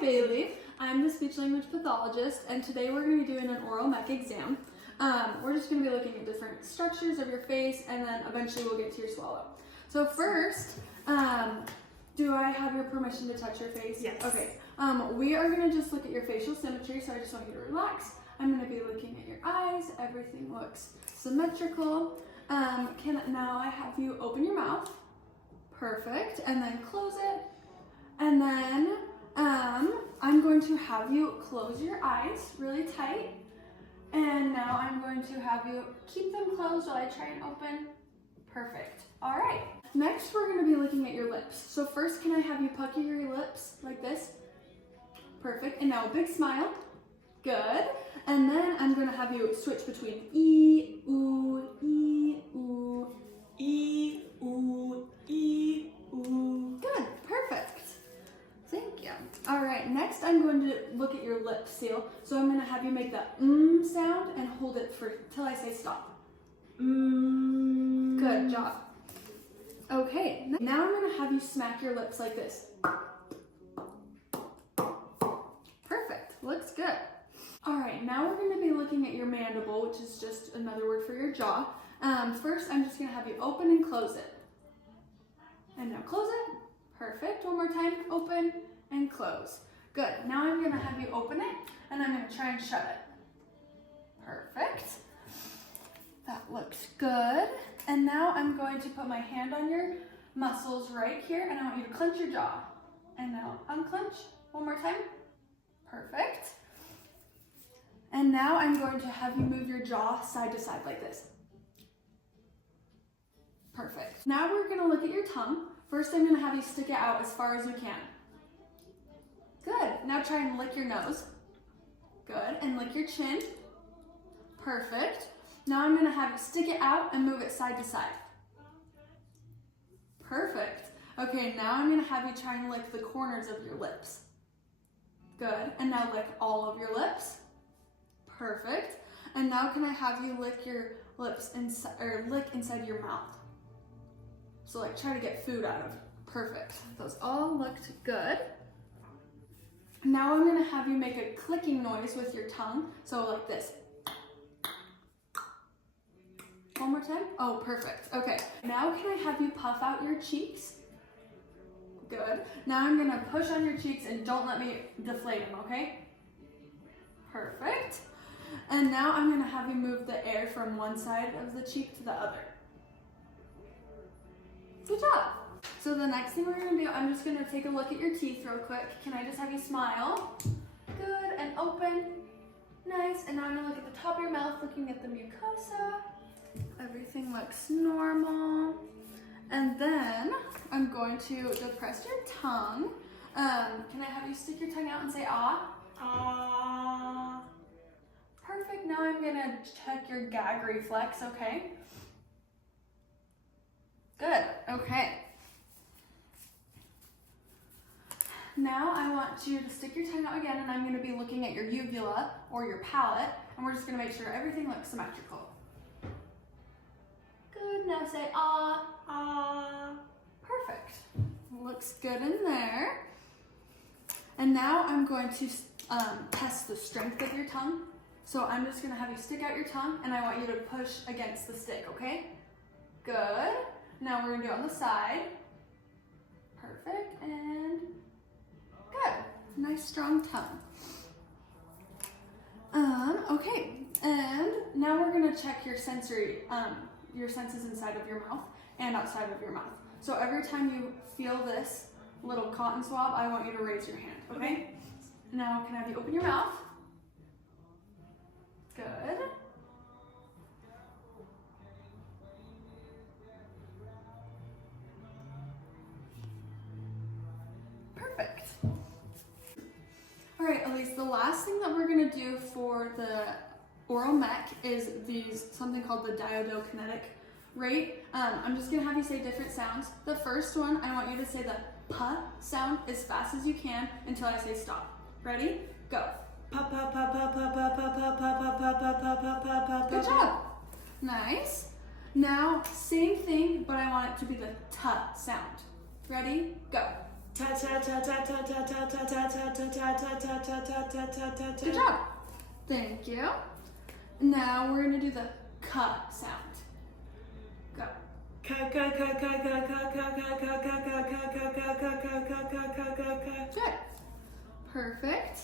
Bailey. I'm the speech language pathologist, and today we're going to be doing an oral mech exam. We're just going to be looking at different structures of your face, and then eventually we'll get to your swallow. So first, do I have your permission to touch your face? Yes. Okay. We are going to just look at your facial symmetry, so I just want you to relax. I'm going to be looking at your eyes. Everything looks symmetrical. Now I have you open your mouth. Perfect. And then close it. And then I'm going to have you close your eyes really tight. And now I'm going to have you keep them closed while I try and open. Perfect. All right. Next, we're going to be looking at your lips. So first, can I have you pucker your lips like this? Perfect. And now a big smile. Good. And then I'm going to have you switch between E, oo, E, oo, E, oo, E, oo. Good. Perfect. Thank you. All right. Next, I'm going to look at your lip seal. So I'm going to have you make the sound and hold it for till I say stop. Good job. Okay. Now I'm going to have you smack your lips like this. Perfect. Looks good. All right, now we're going to be looking at your mandible, which is just another word for your jaw. First, I'm just going to have you open and close it. And now close it. Perfect. One more time. Open and close. Good. Now I'm going to have you open it, and I'm going to try and shut it. Perfect. That looks good. And now I'm going to put my hand on your muscles right here, and I want you to clench your jaw. And now unclench. One more time. Perfect. And now I'm going to have you move your jaw side to side like this. Perfect. Now we're going to look at your tongue. First, I'm going to have you stick it out as far as you can. Good. Now try and lick your nose. Good. And lick your chin. Perfect. Now I'm going to have you stick it out and move it side to side. Perfect. Okay, now I'm going to have you try and lick the corners of your lips. Good. And now lick all of your lips. Perfect. And now can I have you lick your lips inside, or lick inside your mouth? So like try to get food out of. Perfect. Those all looked good. Now I'm going to have you make a clicking noise with your tongue. So like this. One more time. Oh, perfect. Okay. Now can I have you puff out your cheeks? Good. Now I'm going to push on your cheeks and don't let me deflate them, okay? Perfect. And now I'm going to have you move the air from one side of the cheek to the other. Good job. So the next thing we're going to do, I'm just going to take a look at your teeth real quick. Can I just have you smile? Good. And open. Nice. And now I'm going to look at the top of your mouth, looking at the mucosa. Everything looks normal. And then I'm going to depress your tongue. Can I have you stick your tongue out and say ah? Ah. Perfect. Now I'm going to check your gag reflex, okay? Good. Okay. Now I want you to stick your tongue out again, and I'm going to be looking at your uvula or your palate, and we're just going to make sure everything looks symmetrical. Good. Now say ah, ah. Perfect. Looks good in there. And now I'm going to test the strength of your tongue. So I'm just going to have you stick out your tongue, and I want you to push against the stick, okay? Good. Now we're going to do it on the side. Perfect. And good. Nice strong tongue. Okay. And now we're going to check your sensory, your senses inside of your mouth and outside of your mouth. So every time you feel this little cotton swab, I want you to raise your hand, okay? Now can I have you open your mouth? Good. Perfect. All right, Elise, the last thing that we're going to do for the oral mech is something called the diodokinetic rate. I'm just going to have you say different sounds. The first one, I want you to say the P sound as fast as you can until I say stop. Ready? Go. Good job. Nice. Now, same thing, but I want it to be the T sound. Ready? Go. Good job. Thank you. Now we're gonna do the ka sound. Go. Good. Perfect.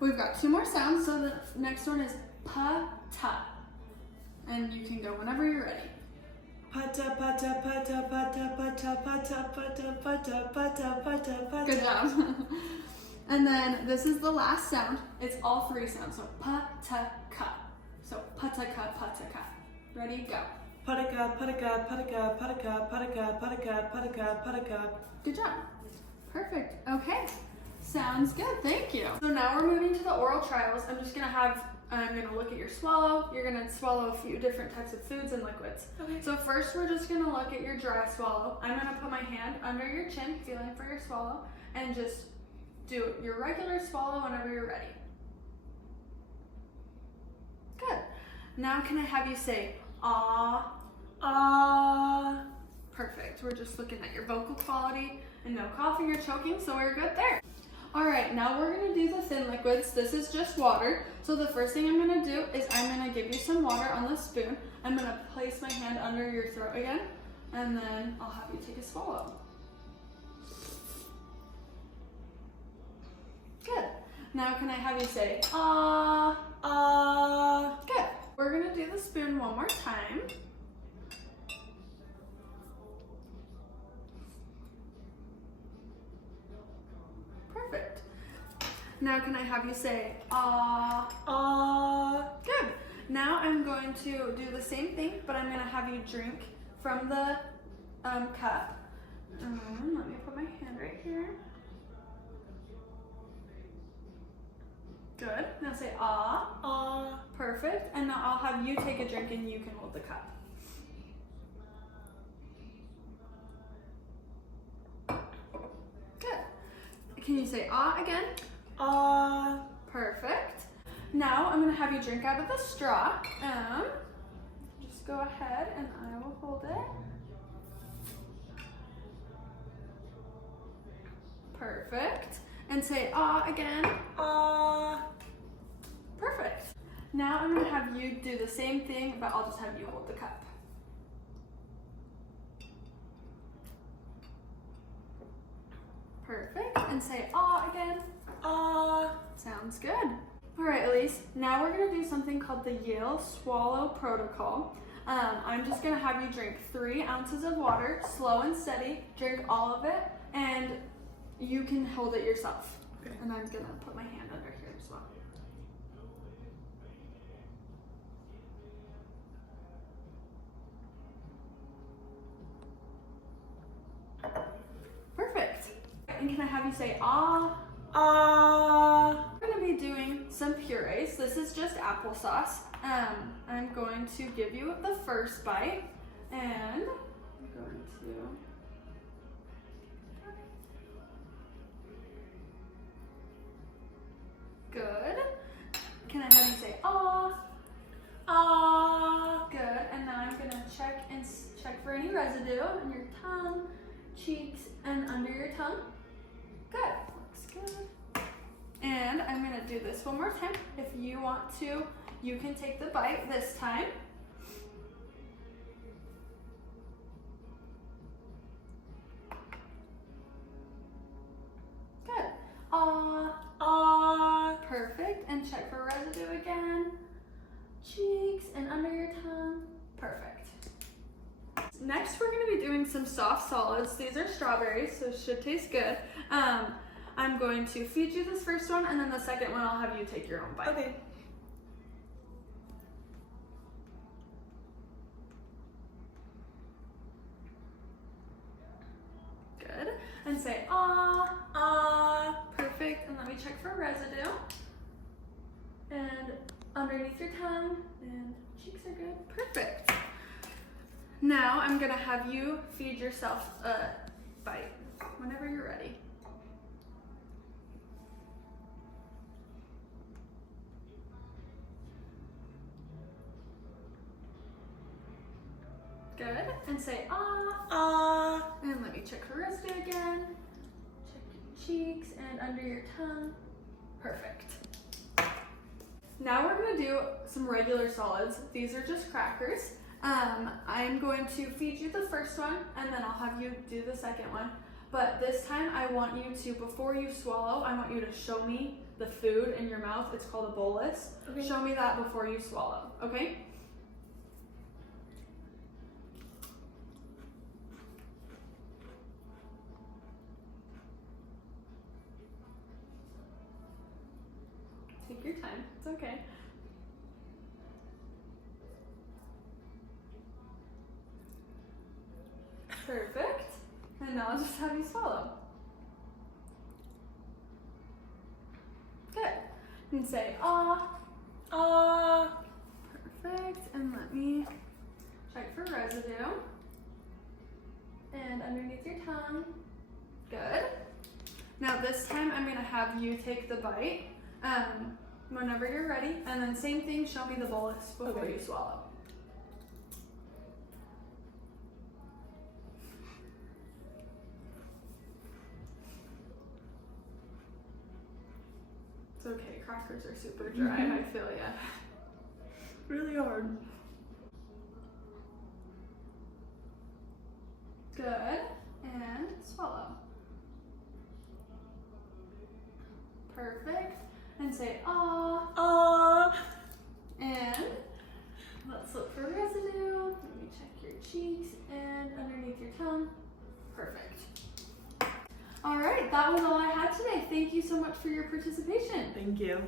We've got two more sounds, so the next one is pa-ta. And you can go whenever you're ready. Pata pata pata pata pata pata pata pata pata pata pata. Good job. And then this is the last sound. It's all three sounds. So pa-ta-ka. So pa-ta-ka, pa-ta-ka. Ready? Go. Pataka pataka pataka pataka pataka pataka pataka pataka. Good job. Perfect. Okay. Sounds good. Thank you. So now we're moving to the oral trials. I'm gonna look at your swallow. You're gonna swallow a few different types of foods and liquids. Okay. So first we're just gonna look at your dry swallow. I'm gonna put my hand under your chin, feeling for your swallow, and just do your regular swallow whenever you're ready. Good. Now can I have you say ah? Ah. Perfect. We're just looking at your vocal quality and no coughing or choking, so we're good there. All right, now we're gonna do the thin liquids. This is just water. So the first thing I'm gonna do is I'm gonna give you some water on the spoon. I'm gonna place my hand under your throat again, and then I'll have you take a swallow. Good. Now can I have you say, ah? Ah. Good. We're gonna do the spoon one more time. Perfect. Now can I have you say, ah? Ah. Good. Now I'm going to do the same thing, but I'm gonna have you drink from the cup. Let me put my hand right here. Good. Now say ah. Ah. Perfect. And now I'll have you take a drink and you can hold the cup. Good. Can you say ah again? Ah. Perfect. Now I'm gonna have you drink out of the straw. Just go ahead and I will hold it. Perfect. And say ah again. Ah. Perfect. Now I'm gonna have you do the same thing, but I'll just have you hold the cup. Perfect. And say ah again. Ah. Sounds good. All right, Elise. Now we're gonna do something called the Yale Swallow Protocol. I'm just gonna have you drink 3 ounces of water, slow and steady. Drink all of it, and you can hold it yourself. Okay. And I'm gonna put my hand under here as well. Perfect. And can I have you say ah? Ah. We're gonna be doing some purees. This is just applesauce. I'm going to give you the first bite, and I'm going to. Good. Can I have you say ah? Ah. Good. And now I'm gonna check for any residue on your tongue, cheeks, and under your tongue. Good. Looks good. And I'm gonna do this one more time. If you want to, you can take the bite this time. Good. Ah. Perfect. And check for residue again. Cheeks and under your tongue. Perfect. Next, we're going to be doing some soft solids. These are strawberries, so it should taste good. I'm going to feed you this first one, and then the second one I'll have you take your own bite. Okay. Good. And say ah. Ah. Perfect. And let me check for residue. And underneath your tongue, and cheeks are good. Perfect. Now I'm gonna have you feed yourself a bite whenever you're ready. Good. And say ah. Ah. And let me check for residue again. Check cheeks and under your tongue. Perfect. Now we're gonna do some regular solids. These are just crackers. I'm going to feed you the first one and then I'll have you do the second one. But this time I want you to, before you swallow, I want you to show me the food in your mouth. It's called a bolus. Okay. Show me that before you swallow, okay? Take your time, it's okay. Perfect. And now I'll just have you swallow. Good. And say, ah. Ah. Perfect. And let me check for residue. And underneath your tongue. Good. Now this time I'm going to have you take the bite whenever you're ready. And then same thing, show me the bolus before you swallow. It's okay, crackers are super dry, I feel ya. Really hard. Good, and swallow. Perfect, and say ah. Ah. And let's look for residue. Let me check your cheeks and underneath your tongue. Perfect. All right, that was all I had today. Thank you so much for your participation. Thank you.